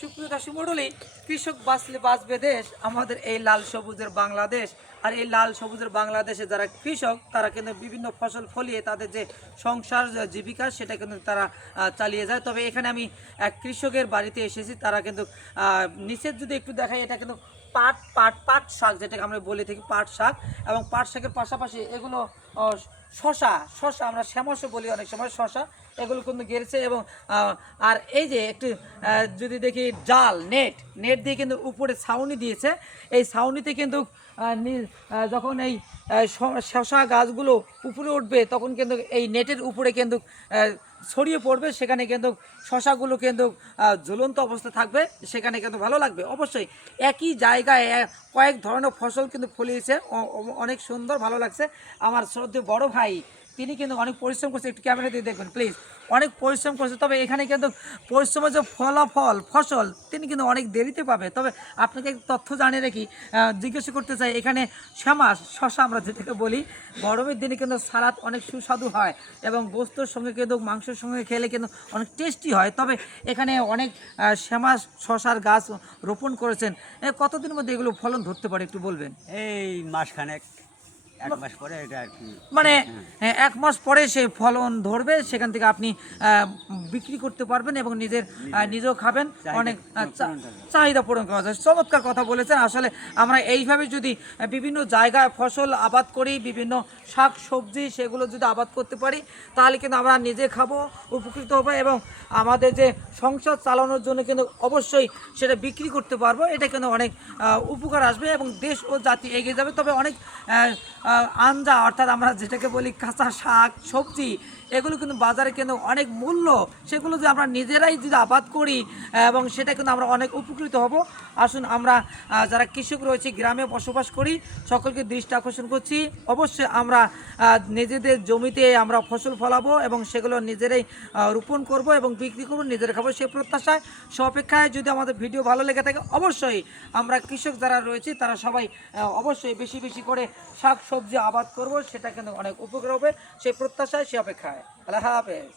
সুপ্রিয় দর্শক মণ্ডলী, কৃষক বাঁচলে বাঁচবে দেশ, আমাদের এই লাল সবুজের বাংলাদেশ। আর এই লাল সবুজের বাংলাদেশে যারা কৃষক তারা কিন্তু বিভিন্ন ফসল ফলিয়ে তাদের যে সংসার জীবিকা সেটা কিন্তু তারা চালিয়ে যায়। তবে এখানে আমি এক কৃষকের বাড়িতে এসেছি। তারা কিন্তু নিচের যদি একটু দেখাই, এটা কিন্তু পাট শাক, যেটাকে আমরা বলে থাকি পাট শাক। এবং পাট শাকের পাশাপাশি এগুলো শশা আমরা শ্যামশও বলি অনেক সময়, শশা এগুলো কিন্তু গেড়েছে। এবং আর এই যে একটু যদি দেখি জাল নেট দিয়ে কিন্তু উপরে ছাউনি দিয়েছে। এই ছাউনিতে কিন্তু যখন এই শশা গাছগুলো উপরে উঠবে তখন কিন্তু এই নেটের উপরে কিন্তু ছড়িয়ে পড়বে, সেখানে কিন্তু শশাগুলো কিন্তু ঝুলন্ত অবস্থা থাকবে, সেখানে কিন্তু ভালো লাগবে। অবশ্যই একই জায়গায় কয়েক ধরনের ফসল কিন্তু ফলিয়েছে, অনেক সুন্দর ভালো লাগছে। আমার শ্রদ্ধেয় বড় ভাই তিনি কিন্তু অনেক পরিশ্রম করছে, একটু ক্যামেরা দিয়ে দেখবেন প্লিজ, অনেক পরিশ্রম করছে। তবে এখানে কিন্তু পরিশ্রমের যে ফসল তিনি কিন্তু অনেক দেরিতে পাবে। তবে আপনাকে তথ্য জানিয়ে রাখি, জিজ্ঞাসা করতে চাই, এখানে শশা আমরা যেটাকে বলি, গরমের দিনে কিন্তু সালাদ অনেক সুস্বাদু হয় এবং গোস্তর সঙ্গে কিন্তু মাংসের সঙ্গে খেলে কিন্তু অনেক টেস্টি হয়। তবে এখানে অনেক শশার গাছ রোপণ করেছেন। কতদিনের মধ্যে এগুলো ফলন ধরতে পারে একটু বলবেন? এই মাসখানেক, এক মাস পরে এটা আর কি। মানে 1 মাস পরে সে ফলন ধরবে, সেখান থেকে আপনি বিক্রি করতে পারবেন এবং নিজেও খাবেন, অনেক চাহিদা পূরণ করা যায়। চমৎকার কথা বলেছেন। আসলে আমরা এইভাবে যদি বিভিন্ন জায়গায় ফসল আবাদ করি, বিভিন্ন শাক সবজি সেগুলো যদি আবাদ করতে পারি, তাহলে কিন্তু আমরা নিজে খাবো, উপকৃত হবো এবং আমাদের যে সংসার চালানোর জন্য কিন্তু অবশ্যই সেটা বিক্রি করতে পারবো। এটা কিন্তু অনেক উপকার আসবে এবং দেশ ও জাতি এগিয়ে যাবে। তবে অনেক আঞ্জা, অর্থাৎ আমরা যেটাকে বলি কাঁচা শাক সবজি, এগুলো কিন্তু বাজারে কিন্তু অনেক মূল্য। সেগুলো যে আমরা নিজেরাই যদি আবাদ করি এবং সেটা কিন্তু আমরা অনেক উপকৃত হব। আসুন আমরা যারা কৃষক রয়েছে, গ্রামে বসবাস করি, সকলকে দৃষ্টি আকর্ষণ করছি, অবশ্যই আমরা নিজেদের জমিতে আমরা ফসল ফলাবো এবং সেগুলো নিজেরাই রোপণ করব এবং বিক্রি করবো, নিজেরা খাবো, সে প্রত্যাশায় অপেক্ষায়। যদি আমাদের ভিডিও ভালো লেগে থাকে অবশ্যই আমরা কৃষক যারা রয়েছে তারা সবাই অবশ্যই বেশি বেশি করে শাক সবজি আবাদ করব, সেটা কিন্তু অনেক উপকার হবে, সেই প্রত্যাশায়, সে অপেক্ষায়। আল্লাহ হাফেজ।